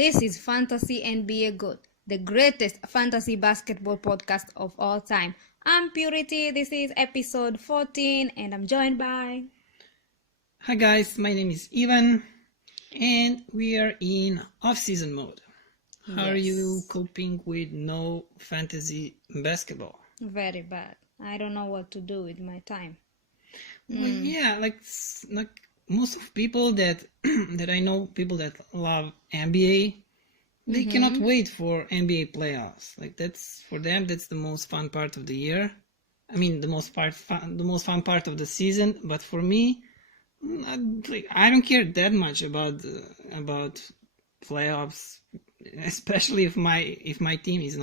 This is Fantasy NBA Good, the greatest fantasy basketball podcast of all time. I'm Purity, this is episode 14, and I'm joined by... Hi guys, my name is Ivan, and we are in off-season mode. How are you coping with no fantasy basketball? Very bad. I don't know what to do with my time. Well, yeah, like most of people that that I know, people that love NBA, they cannot wait for NBA playoffs. Like that's for them, that's the most fun part of the year. I mean, the most fun part of the season. But for me, I don't care that much about playoffs, especially if my team is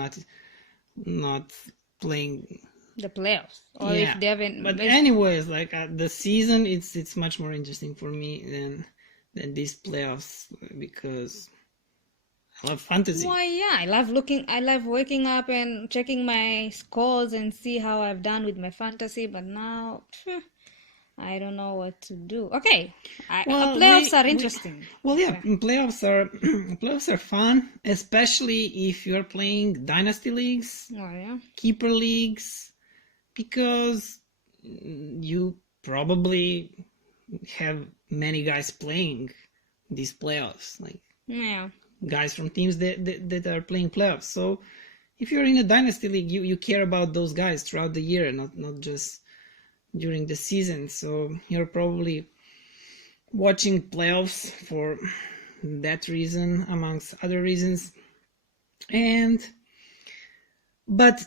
not playing the playoffs, or if they haven't. But anyways, like the season, it's much more interesting for me than these playoffs because I love fantasy. Why, yeah, I love waking up and checking my scores and see how I've done with my fantasy. But now, I don't know what to do. Okay, playoffs are interesting. Playoffs are fun, especially if you're playing dynasty leagues, keeper leagues, because you probably have many guys playing these playoffs, like guys from teams that are playing playoffs. So if you're in a dynasty league, you care about those guys throughout the year, not just during the season. So you're probably watching playoffs for that reason, amongst other reasons. But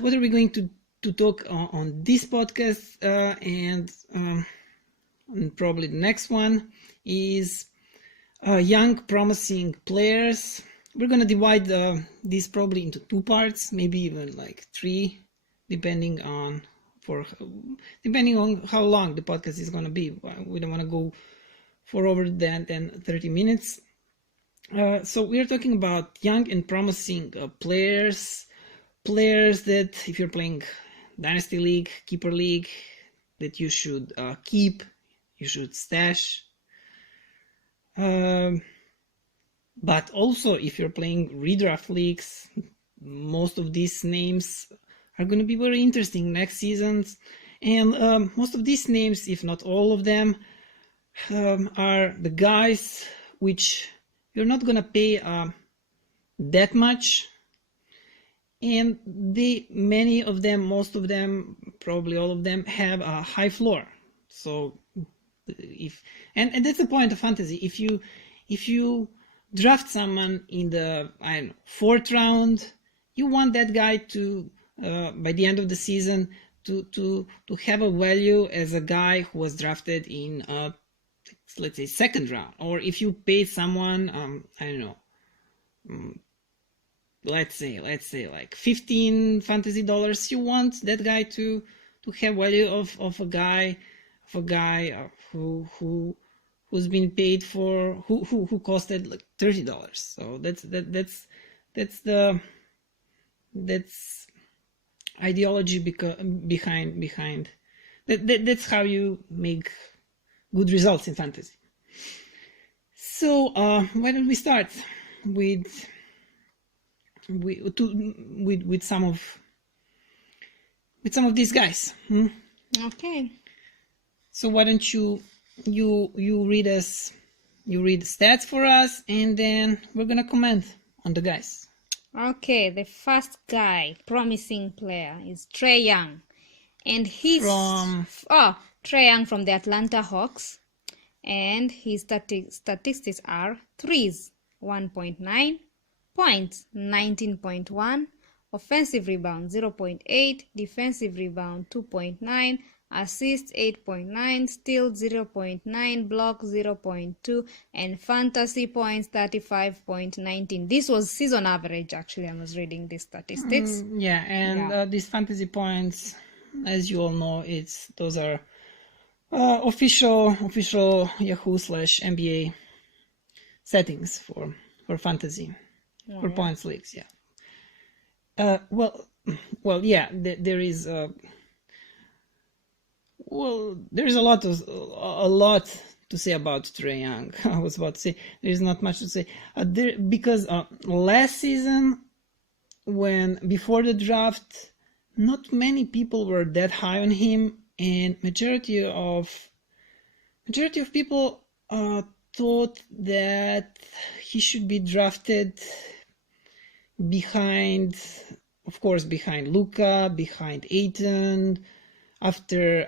what are we going to talk on this podcast and probably the next one is young promising players. We're going to divide this probably into two parts, maybe even like three, depending on how long the podcast is going to be. We don't want to go for over than 30 minutes. So we are talking about young and promising players that if you're playing Dynasty League, Keeper League, that you should keep, you should stash. But also if you're playing redraft leagues, most of these names are going to be very interesting next seasons. And most of these names, if not all of them, are the guys which you're not going to pay that much. And many of them, most of them, probably all of them have a high floor. So and that's the point of fantasy. If you draft someone in the fourth round, you want that guy to by the end of the season to have a value as a guy who was drafted in let's say second round. Or if you pay someone let's say like $15 fantasy, you want that guy to have value of a guy who's been paid for who costed like $30. So that's ideology behind that's how you make good results in fantasy. So why don't we start with some of these guys? Okay. So why don't you read stats for us, and then we're gonna comment on the guys. Okay, the first guy, promising player, is Trae Young, and he's Trae Young from the Atlanta Hawks, and his statistics are threes 1.9, points 19.1, offensive rebound 0.8, defensive rebound 2.9, assists 8.9, steals 0.9, block 0.2, and fantasy points 35.19. This was season average, actually. I was reading these statistics. These fantasy points, as you all know, those are official Yahoo/NBA settings for fantasy. For points leagues, there is there is a lot to say about Trae Young. I was about to say there's not much to say because last season, when before the draft, not many people were that high on him, and majority of people thought that he should be drafted behind, of course, behind Luka, behind Ayton, after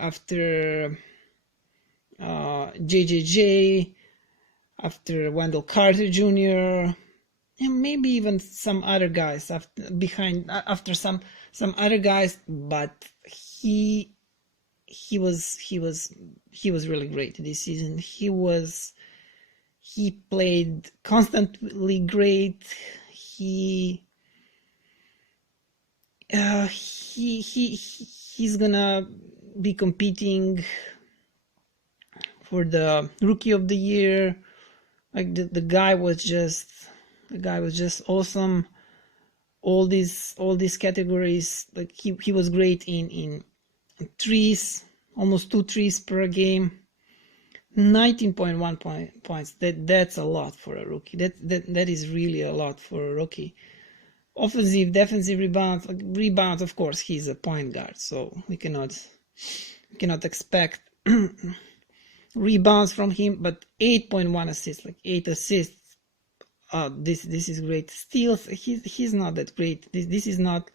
JJJ, after Wendell Carter Jr., and maybe even some other guys after some other guys. But he was really great this season. He played constantly great. He's gonna be competing for the Rookie of the Year. Like the guy was just awesome. All these categories. Like he was great in threes, almost 2 threes per game. 19.1 points. That's a lot for a rookie. That is really a lot for a rookie. Offensive, defensive rebounds. Like rebounds, of course, he's a point guard, so we cannot expect rebounds from him. But 8.1 assists, like 8 assists. This is great. Steals, he's not that great. This is not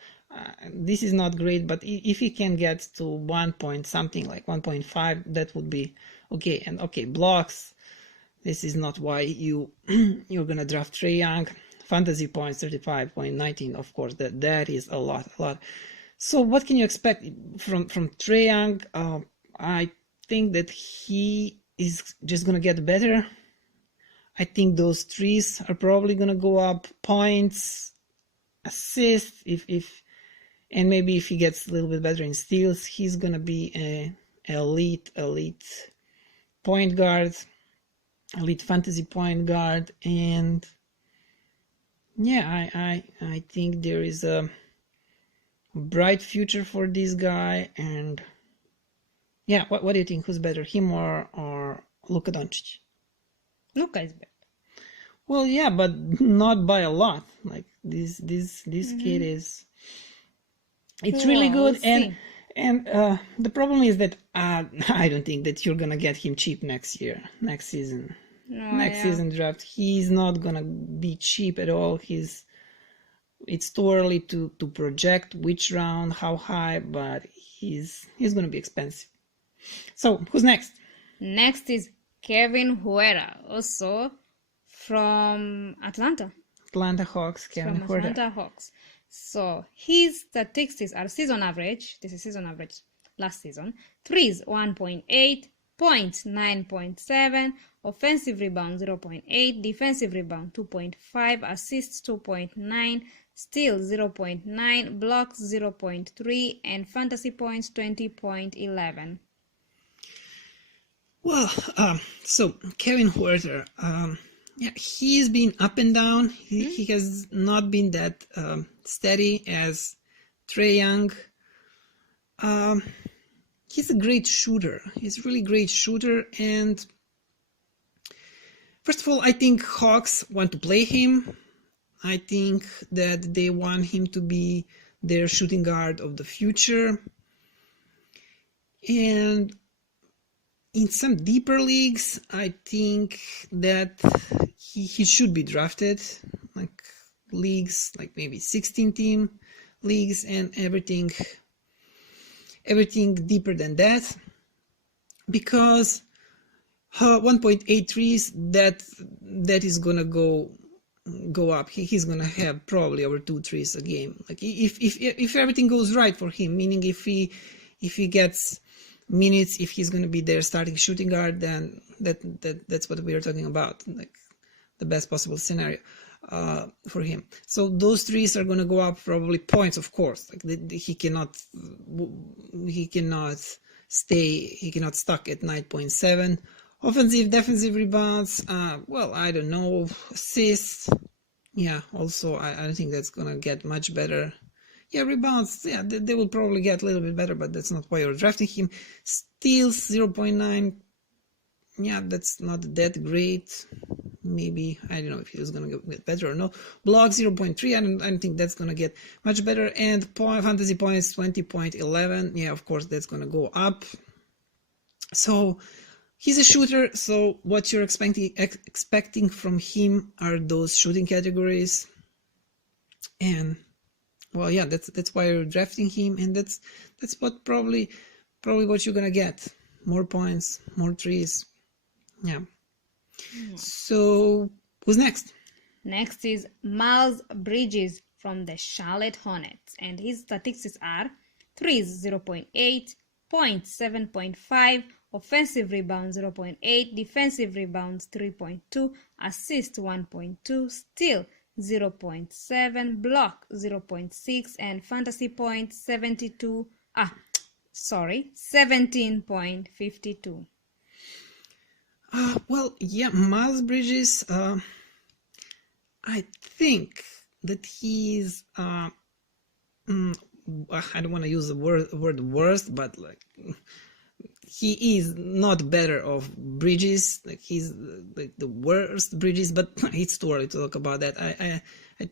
great. But if he can get to 1 point something, like 1.5, that would be okay. And okay, blocks. This is not why you're gonna draft Trae Young. Fantasy points 35.19. Of course, that is a lot. So what can you expect from Trae Young? I think that he is just gonna get better. I think those threes are probably gonna go up. Points, assists, and maybe if he gets a little bit better in steals, he's gonna be an elite point guard, elite fantasy point guard. And yeah, I think there is a bright future for this guy. And yeah, what do you think? Who's better, him or Luka Doncic? Luka is better. Well, yeah, but not by a lot. Like this kid is. It's really good, we'll and the problem is that I don't think that you're gonna get him cheap next season. Season draft. He's not gonna be cheap at all. It's too early to project which round, how high, but he's gonna be expensive. So who's next? Next is Kevin Huerter, also from Atlanta Hawks. Kevin Huerter. Atlanta Hawks. So his statistics are season average. This is season average last season. Threes 1.8, points 9.7, offensive rebound 0.8, defensive rebound 2.5, assists 2.9, steals 0.9, blocks 0.3, and fantasy points 20.11. Well, so Kevin Huerter, yeah, he's been up and down. He has not been that steady as Trae Young. He's a great shooter. He's a really great shooter. And first of all, I think Hawks want to play him. I think that they want him to be their shooting guard of the future. And in some deeper leagues, I think that he should be drafted, like leagues, like maybe 16-team leagues and everything deeper than that, because 1.83s, that is gonna go up. He's gonna have probably over 2 threes a game. Like if everything goes right for him, meaning if he gets minutes, if he's going to be their starting shooting guard, then that's what we are talking about, like the best possible scenario for him. So those threes are going to go up, probably points, of course. Like he cannot stuck at 9.7. Offensive, defensive rebounds, well, I don't know. Assists, yeah, also I don't think that's going to get much better. Yeah, rebounds, yeah, they will probably get a little bit better, but that's not why you're drafting him. Steals 0.9. yeah, that's not that great. Maybe, I don't know if it's gonna get better or no. Block 0.3, I don't think that's gonna get much better. And fantasy points 20.11, yeah, of course that's gonna go up. So he's a shooter, so what you're expecting from him are those shooting categories. And well, yeah, that's why you're drafting him, and that's what probably what you're gonna get. More points, more threes. Yeah. So who's next? Next is Miles Bridges from the Charlotte Hornets, and his statistics are threes 0.8, points 7.5, offensive rebounds 0.8, defensive rebounds 3.2, assist 1.2, steal 0.7, block 0.6, and fantasy points 17.52. Well, yeah, Miles Bridges, I think that he's I don't want to use the word worst, but like he is not better of Bridges. Like he's like the worst Bridges, but it's too early to talk about that. I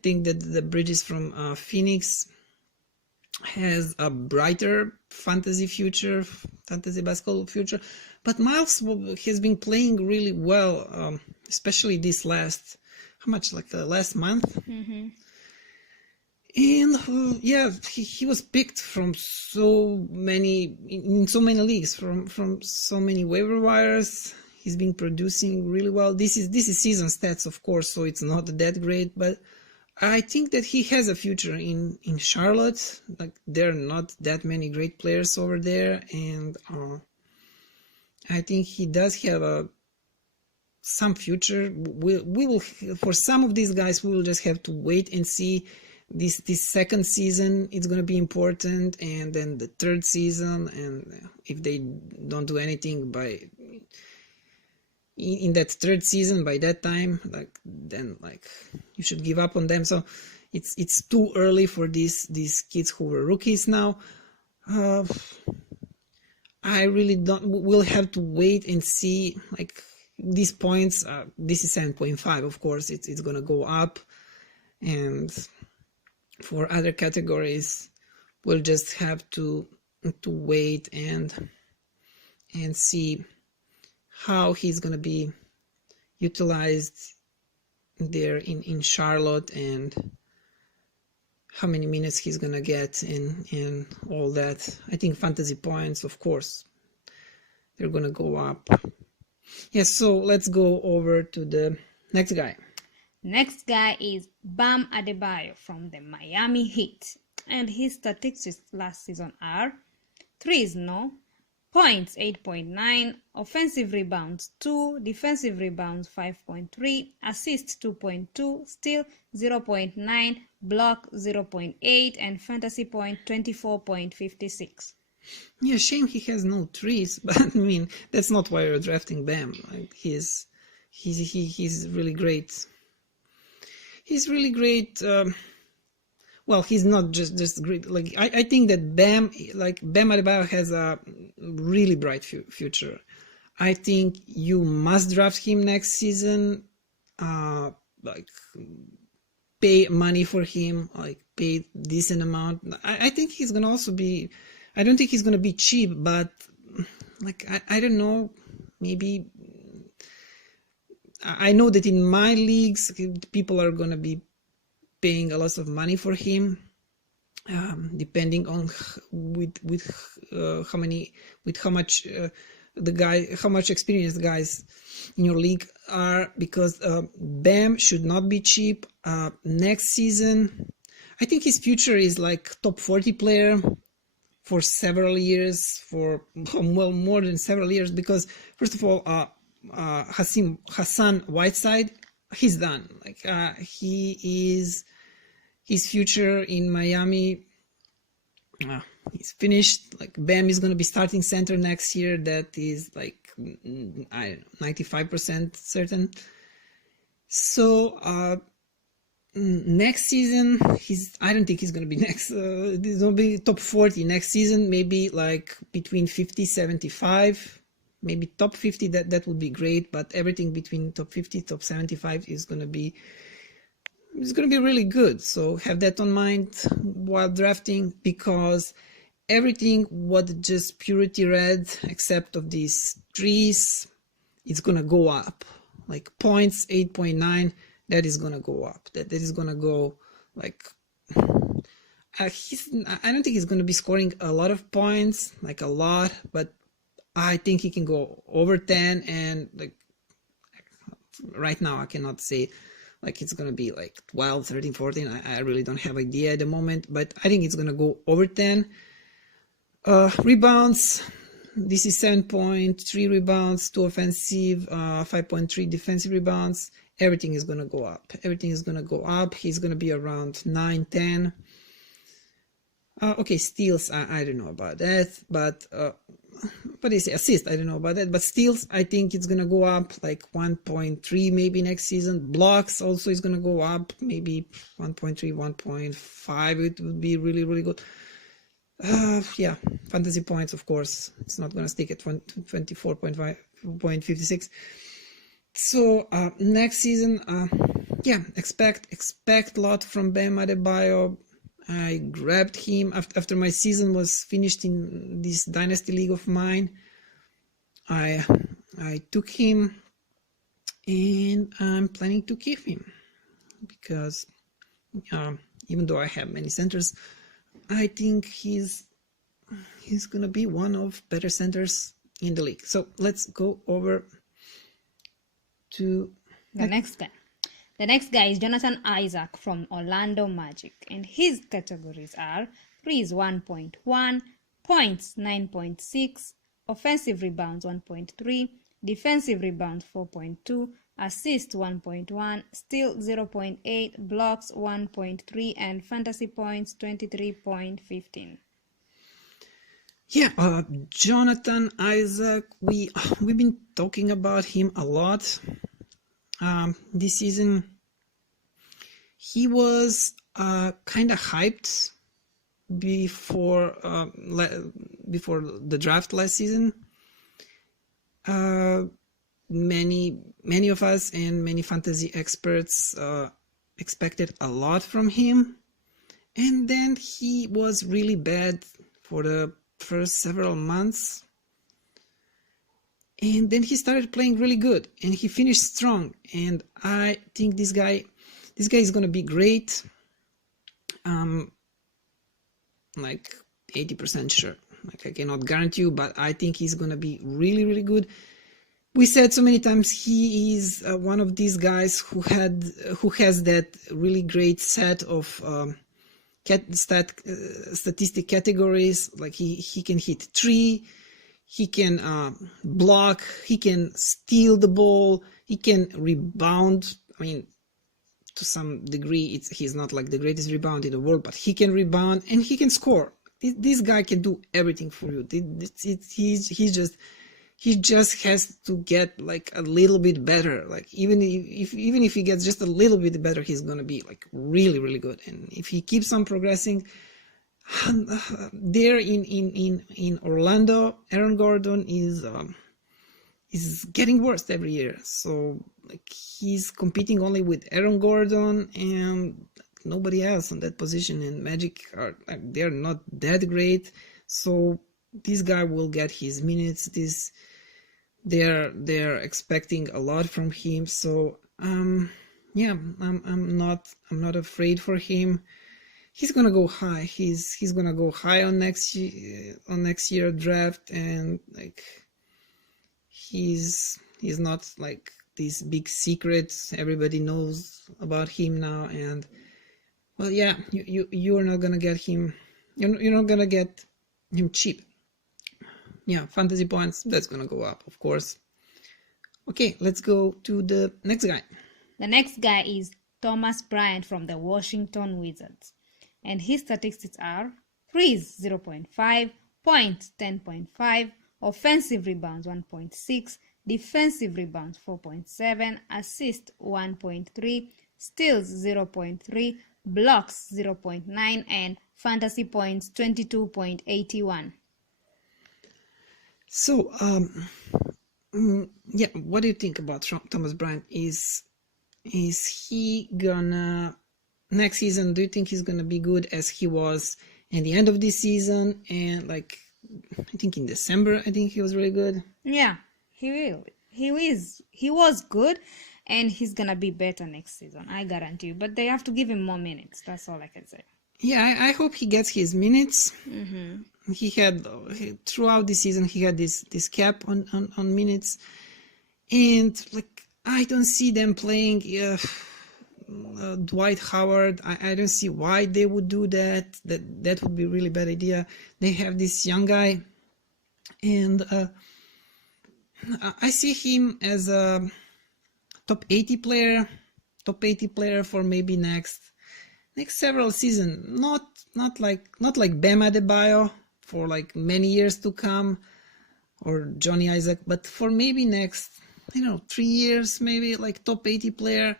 think that the Bridges from Phoenix has a brighter fantasy basketball future, but Miles has been playing really well, especially this last last month. Mm-hmm. And yeah, he was picked from so many in so many leagues, from so many waiver wires. He's been producing really well. This is season stats, of course, so it's not that great, but I think that he has a future in Charlotte. Like there are not that many great players over there, and I think he does have some future. We will, for some of these guys, we will just have to wait and see. This second season, it's going to be important, and then the third season, and if they don't do anything in that third season by that time, then you should give up on them. So it's too early for these kids who were rookies now. I really don't. We'll have to wait and see. Like these points, this is 7.5. Of course, it's gonna go up, and for other categories, we'll just have to wait and see how he's gonna be utilized there in Charlotte, and how many minutes he's gonna get and all that. I think fantasy points, of course, they're gonna go up. Yes, so let's go over to the next guy. Next guy is Bam Adebayo from the Miami Heat, and his statistics last season are threes no, points 8.9, offensive rebounds 2, defensive rebounds 5.3, assists 2.2, steal 0.9, block 0.8, and fantasy point 24.56. Yeah, shame he has no threes, but I mean that's not why you're drafting Bam. Like he's really great. He's really great. Well, he's not just great. Like I think that Bam Adebayo has a really bright future. I think you must draft him next season. Pay money for him. Pay decent amount. I think he's gonna also be. I don't think he's gonna be cheap, but I don't know. Maybe. I know that in my leagues, people are gonna be paying a lot of money for him, depending on how much experienced guys in your league are, because Bam should not be cheap. Next season, I think his future is top 40 player for several years, for more than several years, because first of all, Hassan Whiteside, he's done. His future in Miami, he's finished. Bam is going to be starting center next year. That is 95% certain. So next season, I don't think he's going to be next. He's going to be top 40 next season. Maybe between 50, 75. maybe top 50, that would be great, but everything between top 50, top 75 is going to be really good. So have that on mind while drafting, because everything what just purity red except of these trees, it's going to go up. Like points 8.9, that is going to go up. That is going to go like I don't think he's going to be scoring a lot of points, like a lot, but I think he can go over 10. And like right now I cannot say like it's going to be like 12, 13, 14. I really don't have idea at the moment, but I think it's going to go over 10. Rebounds, this is 7.3 rebounds, 2 offensive, 5.3 defensive rebounds. Everything is going to go up. Everything is going to go up. He's going to be around 9, 10. Okay, steals, I don't know about that, but it's assist, I don't know about that, but steals, I think it's gonna go up like 1.3 maybe next season. Blocks also is gonna go up, maybe 1.3, 1.5. It would be really, really good. Yeah, fantasy points, of course, it's not gonna stick at 24.56. So next season, yeah, expect a lot from Bam Adebayo. I grabbed him after my season was finished in this dynasty league of mine. I took him, and I'm planning to keep him because even though I have many centers, I think he's gonna be one of better centers in the league. So let's go over to the next guy. The next guy is Jonathan Isaac from Orlando Magic, and his categories are threes 1.1, points 9.6, offensive rebounds 1.3, defensive rebounds 4.2, assists 1.1, steal 0.8, blocks 1.3, and fantasy points 23.15. Yeah, Jonathan Isaac, we've been talking about him a lot. This season, he was kind of hyped before the draft last season. Many of us and many fantasy experts expected a lot from him, and then he was really bad for the first several months. And then he started playing really good, and he finished strong. And I think this guy is gonna be great. Like 80% sure. Like I cannot guarantee you, but I think he's gonna be really, really good. We said so many times he is one of these guys who has that really great set of statistic categories. Like he can hit 3. He can block, he can steal the ball, he can rebound. I mean, to some degree, he's not like the greatest rebounder in the world, but he can rebound and he can score. This guy can do everything for you. He just has to get like a little bit better. Like even if he gets just a little bit better, he's gonna be like really, really good. And if he keeps on progressing. There in Orlando, Aaron Gordon is getting worse every year. So like he's competing only with Aaron Gordon and nobody else on that position. And Magic they're not that great. So this guy will get his minutes. They're expecting a lot from him. So yeah, I'm not afraid for him. He's gonna go high. He's gonna go high on next year draft, and like he's not like this big secret. Everybody knows about him now, and well, yeah, you are not gonna get him. You're not gonna get him cheap. Yeah, fantasy points, that's gonna go up, of course. Okay, let's go to the next guy. The next guy is Thomas Bryant from the Washington Wizards. And his statistics are threes 0.5, points 10.5, offensive rebounds 1.6, defensive rebounds 4.7, assists 1.3, steals 0.3, blocks 0.9, and fantasy points 22.81. So yeah, what do you think about Thomas Bryant? Is he gonna next season? Do you think he's gonna be good as he was at the end of this season? And like, I think in December, I think he was really good. Yeah, he will. He was good, and he's gonna be better next season. I guarantee you. But they have to give him more minutes. That's all I can say. Yeah, I hope he gets his minutes. He had throughout the season he had this cap on minutes, and like I don't see them playing Dwight Howard. I don't see why they would do that. That would be a really bad idea. They have this young guy, and I see him as a top 80 player for maybe next several seasons. Not like Bam Adebayo for like many years to come, or Johnny Isaac, but for maybe next 3 years, maybe like top 80 player.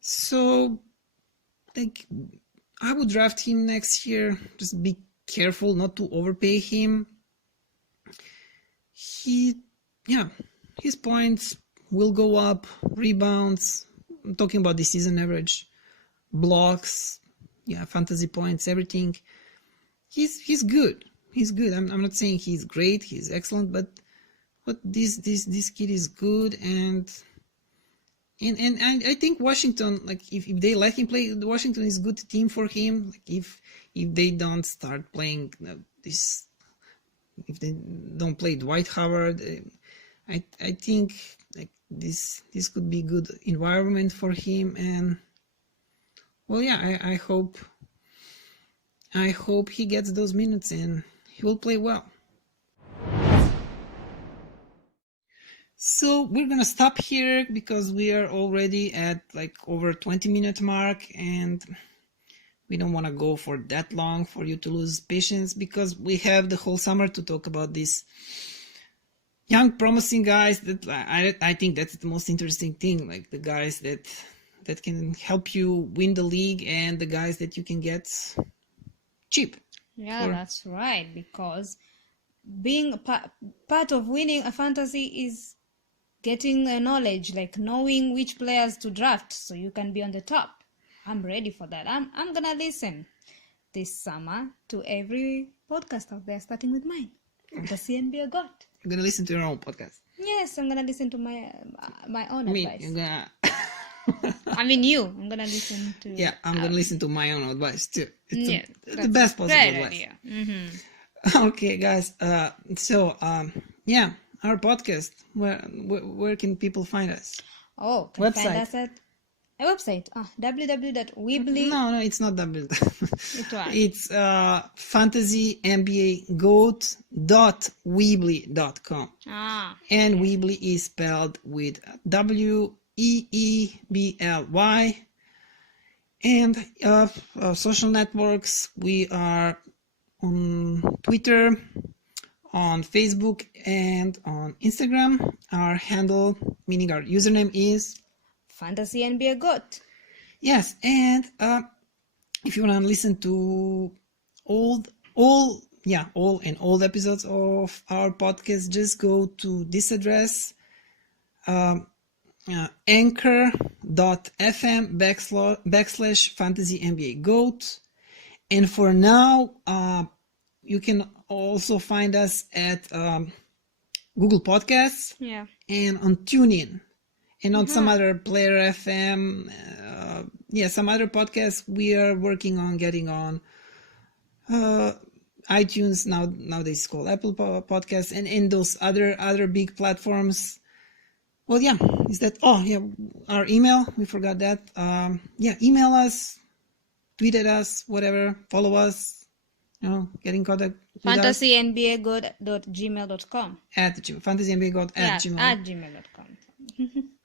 So like I would draft him next year. Just be careful not to overpay him. His points will go up, rebounds, I'm talking about the season average, blocks, fantasy points, everything. He's good. I'm not saying he's great, he's excellent, but this kid is good, and I think Washington, like if they let him play, Washington is a good team for him. Like if they don't start playing this, if they don't play Dwight Howard, I think like this could be good environment for him. And well, yeah, I hope he gets those minutes and he will play well. So we're gonna stop here because we are already at like over 20-minute mark, and we don't want to go for that long for you to lose patience, because we have the whole summer to talk about these young promising guys that I think that's the most interesting thing, like the guys that can help you win the league and the guys that you can get cheap. Yeah, that's right, because being part of winning a fantasy is getting a knowledge, like knowing which players to draft so you can be on the top. I'm ready for that. I'm gonna listen this summer to every podcast out there, starting with mine, Fantasy NBA God. You're gonna listen to your own podcast? Yes, I'm gonna listen to my own advice. You're gonna I'm gonna listen to. Yeah, I'm gonna listen to my own advice too. It's the best possible advice. Okay, guys. Our podcast. Where can people find us? Oh, can find us at a website. www.weebly. No, it's not www. It's fantasyNBAGOAT.weebly.com. And Weebly is spelled with WEEBLY. And social networks, we are on Twitter, on Facebook, and on Instagram. Our handle, meaning our username, is Fantasy NBA GOAT. Yes, and if you want to listen to all episodes of our podcast, just go to this address, anchor.fm/fantasy NBA GOAT. And for now, you can also find us at Google Podcasts, and on TuneIn, and on some other Player FM, some other podcasts we are working on getting on iTunes nowadays called Apple Podcasts, and those other big platforms. Well, is that? Our email, we forgot that. Email us, tweet at us, whatever, follow us. Get in contact with FantasyNBAGOAT.gmail.com. FantasyNBAGOAT@gmail.com. At gmail.com.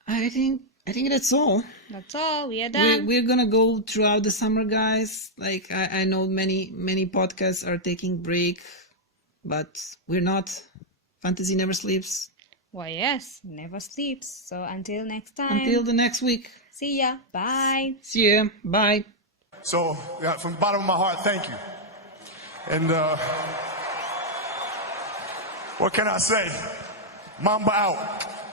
I think that's all. That's all. We are done. We're gonna go throughout the summer, guys. Like I know many podcasts are taking break, but we're not. Fantasy never sleeps. Why, yes, never sleeps. So until next time. Until the next week. See ya. Bye. See ya. Bye. So, from the bottom of my heart, thank you. And what can I say? Mamba out.